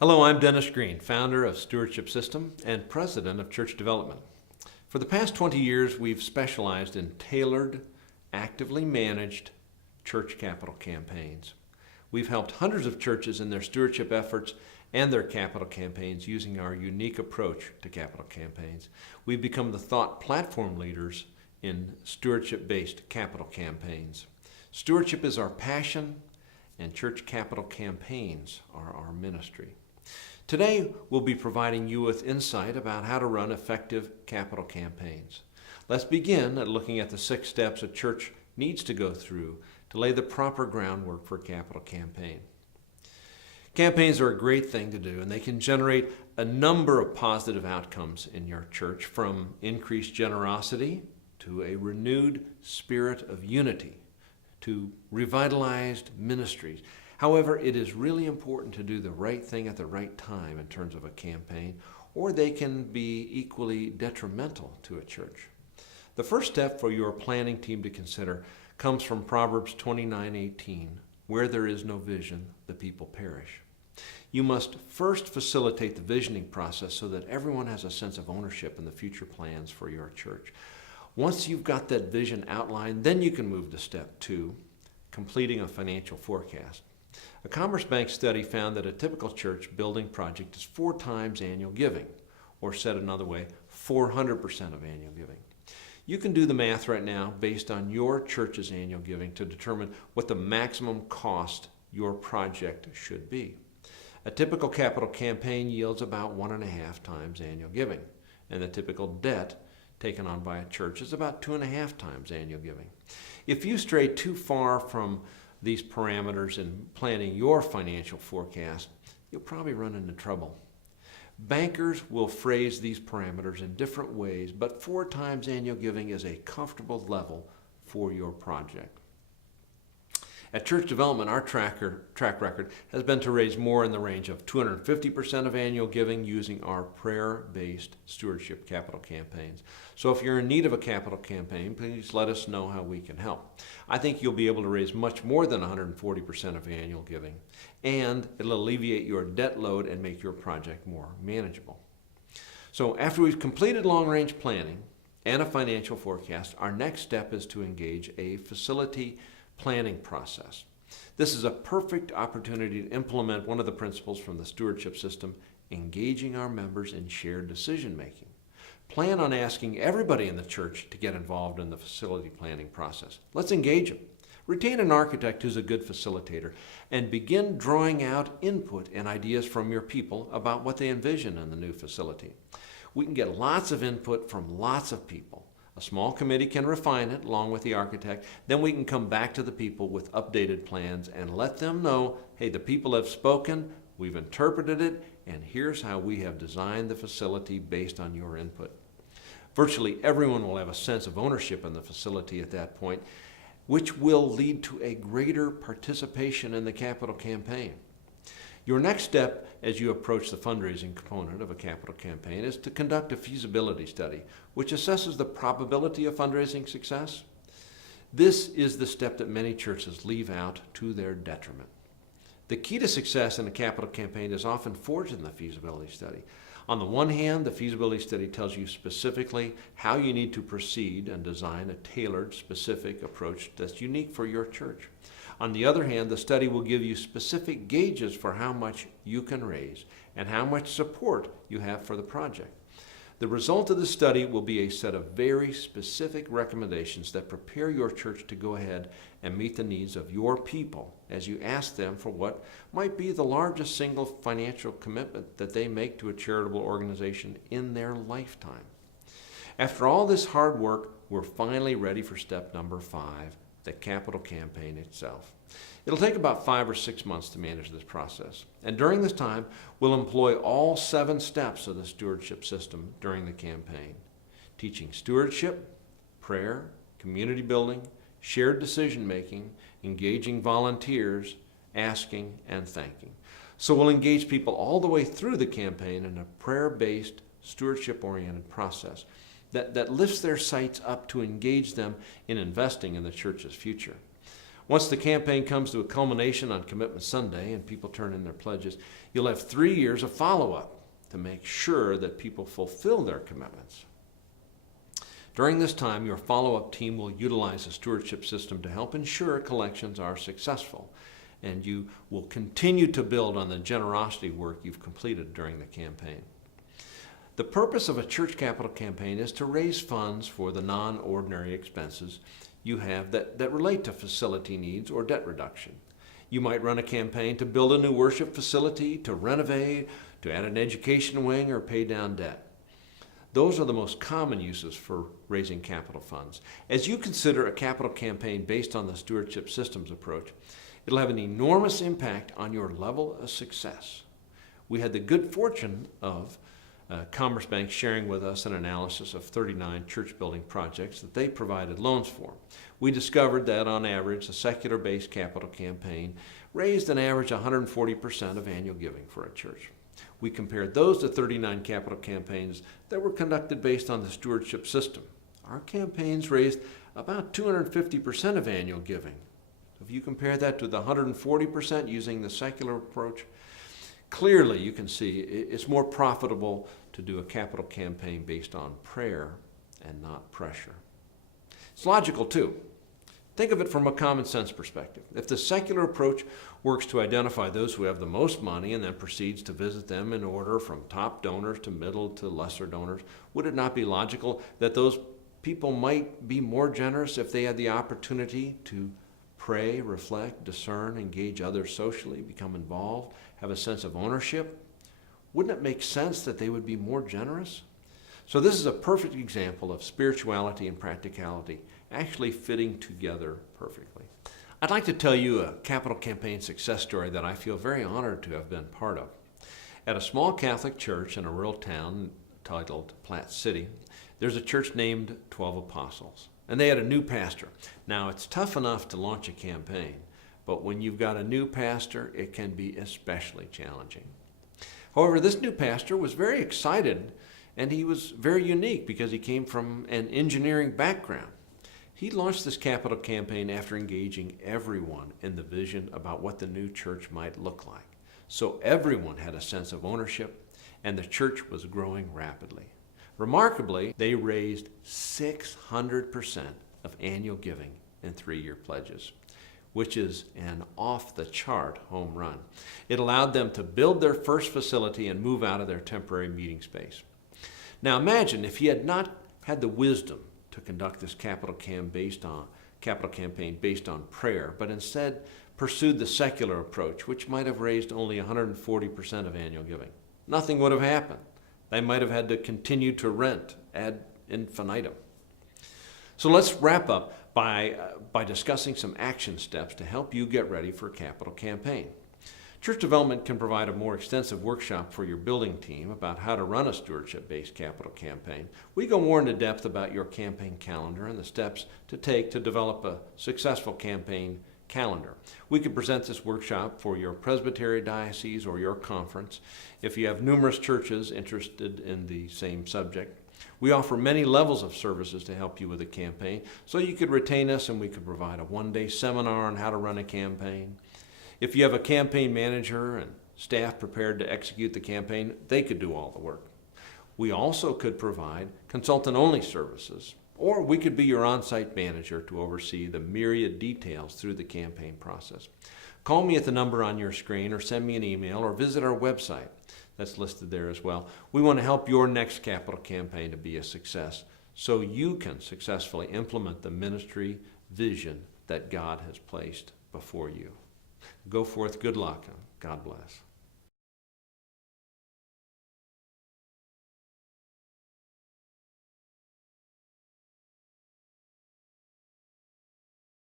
Hello, I'm Dennis Green, founder of Stewardship System and president of Church Development. For the past 20 years, we've specialized in tailored, actively managed church capital campaigns. We've helped hundreds of churches in their stewardship efforts and their capital campaigns using our unique approach to capital campaigns. We've become the thought platform leaders in stewardship-based capital campaigns. Stewardship is our passion, and church capital campaigns are our ministry. Today, we'll be providing you with insight about how to run effective capital campaigns. Let's begin at looking at the 6 steps a church needs to go through to lay the proper groundwork for a capital campaign. Campaigns are a great thing to do, and they can generate a number of positive outcomes in your church, from increased generosity to a renewed spirit of unity to revitalized ministries. However, it is really important to do the right thing at the right time in terms of a campaign, or they can be equally detrimental to a church. The first step for your planning team to consider comes from Proverbs 29:18, where there is no vision, the people perish. You must first facilitate the visioning process so that everyone has a sense of ownership in the future plans for your church. Once you've got that vision outlined, then you can move to step 2, completing a financial forecast. A Commerce Bank study found that a typical church building project is 4 times annual giving, or said another way, 400% of annual giving. You can do the math right now based on your church's annual giving to determine what the maximum cost your project should be. A typical capital campaign yields about 1.5 times annual giving, and the typical debt taken on by a church is about 2.5 times annual giving. If you stray too far from these parameters in planning your financial forecast, you'll probably run into trouble. Bankers will phrase these parameters in different ways, but 4 times annual giving is a comfortable level for your project. At Church Development, our track record has been to raise more in the range of 250% of annual giving using our prayer-based stewardship capital campaigns. So if you're in need of a capital campaign, please let us know how we can help. I think you'll be able to raise much more than 140% of annual giving, and it'll alleviate your debt load and make your project more manageable. So after we've completed long-range planning and a financial forecast, our next step is to engage a facility planning process. This is a perfect opportunity to implement one of the principles from the stewardship system, engaging our members in shared decision making. Plan on asking everybody in the church to get involved in the facility planning process. Let's engage them. Retain an architect who's a good facilitator, and begin drawing out input and ideas from your people about what they envision in the new facility. We can get lots of input from lots of people. A small committee can refine it along with the architect. Then we can come back to the people with updated plans and let them know, hey, the people have spoken, we've interpreted it, and here's how we have designed the facility based on your input. Virtually everyone will have a sense of ownership in the facility at that point, which will lead to a greater participation in the capital campaign. Your next step as you approach the fundraising component of a capital campaign is to conduct a feasibility study, which assesses the probability of fundraising success. This is the step that many churches leave out to their detriment. The key to success in a capital campaign is often forged in the feasibility study. On the one hand, the feasibility study tells you specifically how you need to proceed and design a tailored, specific approach that's unique for your church. On the other hand, the study will give you specific gauges for how much you can raise and how much support you have for the project. The result of the study will be a set of very specific recommendations that prepare your church to go ahead and meet the needs of your people as you ask them for what might be the largest single financial commitment that they make to a charitable organization in their lifetime. After all this hard work, we're finally ready for step number 5, the capital campaign itself. It'll take about 5 or 6 months to manage this process. And during this time, we'll employ all 7 steps of the stewardship system during the campaign: teaching stewardship, prayer, community building, shared decision making, engaging volunteers, asking, and thanking. So we'll engage people all the way through the campaign in a prayer-based, stewardship-oriented process that lifts their sights up to engage them in investing in the church's future. Once the campaign comes to a culmination on Commitment Sunday and people turn in their pledges, you'll have 3 years of follow-up to make sure that people fulfill their commitments. During this time, your follow-up team will utilize the stewardship system to help ensure collections are successful, and you will continue to build on the generosity work you've completed during the campaign. The purpose of a church capital campaign is to raise funds for the non-ordinary expenses you have that relate to facility needs or debt reduction. You might run a campaign to build a new worship facility, to renovate, to add an education wing, or pay down debt. Those are the most common uses for raising capital funds. As you consider a capital campaign based on the stewardship systems approach, it'll have an enormous impact on your level of success. We had the good fortune of Commerce Bank sharing with us an analysis of 39 church building projects that they provided loans for. We discovered that on average, a secular-based capital campaign raised an average 140% of annual giving for a church. We compared those to 39 capital campaigns that were conducted based on the stewardship system. Our campaigns raised about 250% of annual giving. If you compare that to the 140% using the secular approach, clearly you can see it's more profitable to do a capital campaign based on prayer and not pressure. It's logical too. Think of it from a common sense perspective. If the secular approach works to identify those who have the most money and then proceeds to visit them in order from top donors to middle to lesser donors, would it not be logical that those people might be more generous if they had the opportunity to pray, reflect, discern, engage others socially, become involved, have a sense of ownership? Wouldn't it make sense that they would be more generous? So this is a perfect example of spirituality and practicality actually fitting together perfectly. I'd like to tell you a capital campaign success story that I feel very honored to have been part of. At a small Catholic church in a rural town titled Platte City, there's a church named 12 Apostles, and they had a new pastor. Now, it's tough enough to launch a campaign, but when you've got a new pastor, it can be especially challenging. However, this new pastor was very excited, and he was very unique because he came from an engineering background. He launched this capital campaign after engaging everyone in the vision about what the new church might look like. So everyone had a sense of ownership, and the church was growing rapidly. Remarkably, they raised 600% of annual giving in 3-year pledges, which is an off-the-chart home run. It allowed them to build their first facility and move out of their temporary meeting space. Now imagine if he had not had the wisdom to conduct this capital campaign based on prayer, but instead pursued the secular approach, which might have raised only 140% of annual giving. Nothing would have happened. They might have had to continue to rent ad infinitum. So let's wrap up by discussing some action steps to help you get ready for a capital campaign. Church Development can provide a more extensive workshop for your building team about how to run a stewardship-based capital campaign. We go more into depth about your campaign calendar and the steps to take to develop a successful campaign calendar. We could present this workshop for your presbytery, diocese, or your conference if you have numerous churches interested in the same subject. We offer many levels of services to help you with a campaign, so you could retain us and we could provide a one-day seminar on how to run a campaign. If you have a campaign manager and staff prepared to execute the campaign, they could do all the work. We also could provide consultant-only services, or we could be your on-site manager to oversee the myriad details through the campaign process. Call me at the number on your screen or send me an email or visit our website. That's listed there as well. We want to help your next capital campaign to be a success so you can successfully implement the ministry vision that God has placed before you. Go forth, good luck, and God bless.